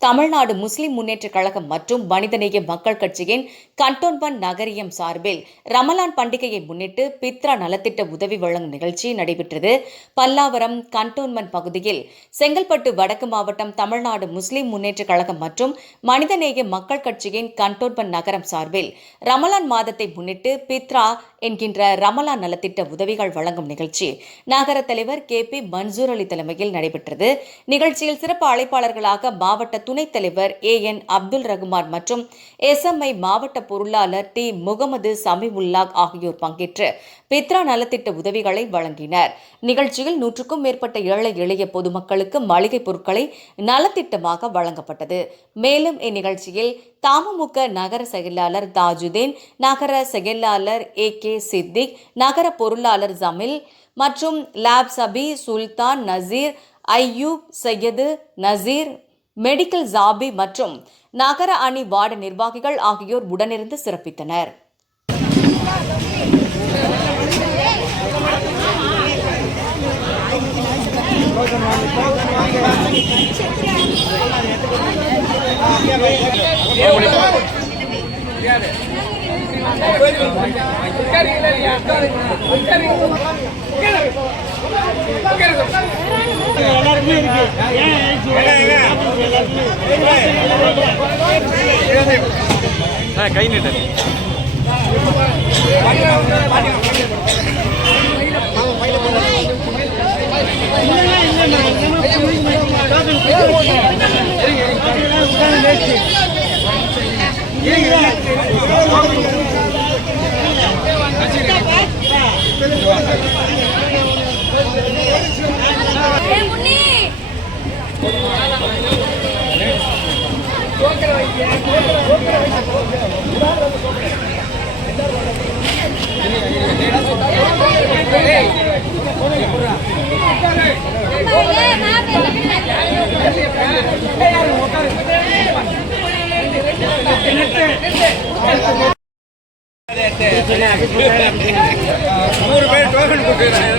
தமிழ்நாடு முஸ்லிம் முன்னேற்றக் கழகம் மற்றும் மனிதநேய மக்கள் கட்சியின் கண்டோன்மெண்ட் நகரியம் சார்பில் ரமலான் பண்டிகையை முன்னிட்டு பித்ரா நலத்திட்ட உதவி வழங்கும் நிகழ்ச்சி நடைபெற்றது. பல்லாவரம் கண்டோன்மெண்ட் பகுதியில் செங்கல்பட்டு வடக்கு மாவட்டம் தமிழ்நாடு முஸ்லிம் முன்னேற்றக் கழகம் மற்றும் மனிதநேய மக்கள் கட்சியின் கண்டோன்மெண்ட் நகரம் சார்பில் ரமலான் மாதத்தை முன்னிட்டு பித்ரா என்கின்ற ரமலான் நலத்திட்ட உதவிகள் வழங்கும் நிகழ்ச்சி நகர தலைவர் கே பி மன்சூர் அலி தலைமையில் நடைபெற்றது. நிகழ்ச்சியில் சிறப்பு அழைப்பாளர்களாக மாவட்ட துணைத் தலைவர் ஏ என் அப்துல் ரகுமான் மற்றும் எஸ்எம்ஐ மாவட்ட பொருளாளர் டி முகமது சமிவுல்லாக் ஆகியோர் பங்கேற்று பித்ரா நலத்திட்ட உதவிகளை வழங்கினர். நிகழ்ச்சியில் நூற்றுக்கும் மேற்பட்ட ஏழை எளிய பொதுமக்களுக்கு மளிகைப் பொருட்களை நலத்திட்டமாக வழங்கப்பட்டது. மேலும் இந்நிகழ்ச்சியில் தமுமுக நகர செயலாளர் தாஜுதீன் நகர செயலாளர் ஏ கே சித்திக் நகர பொருளாளர் ஜமில் மற்றும் லாப் சபி சுல்தான் நசீர் ஐயூப் சையது நசீர் மெடிக்கல் ஜாபி மற்றும் நகர அணி வார்டு நிர்வாகிகள் ஆகியோர் உடனிருந்து சிறப்பித்தனர். ஆ கை நீட்டு ஏ முன்னி ஏ நூறு பேர் டோக்கன் கொடுத்துருக்காங்க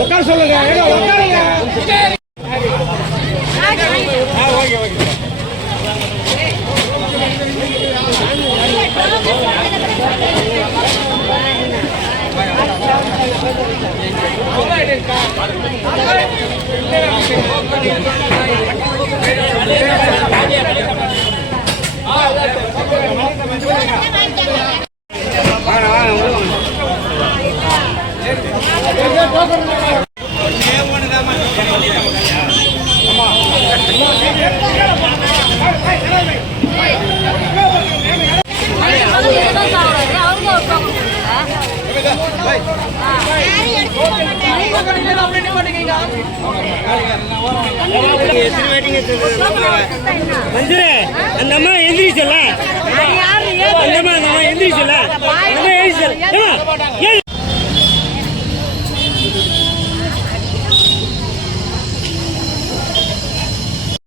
உட்கார சொல்லுங்க உட்காருங்க. ஆ ஓகே மஞ்சுரே அந்த அம்மா எந்திரிச்சல அந்த அம்மா எந்திரிச்சல அந்த அம்மா எந்திரிச்சல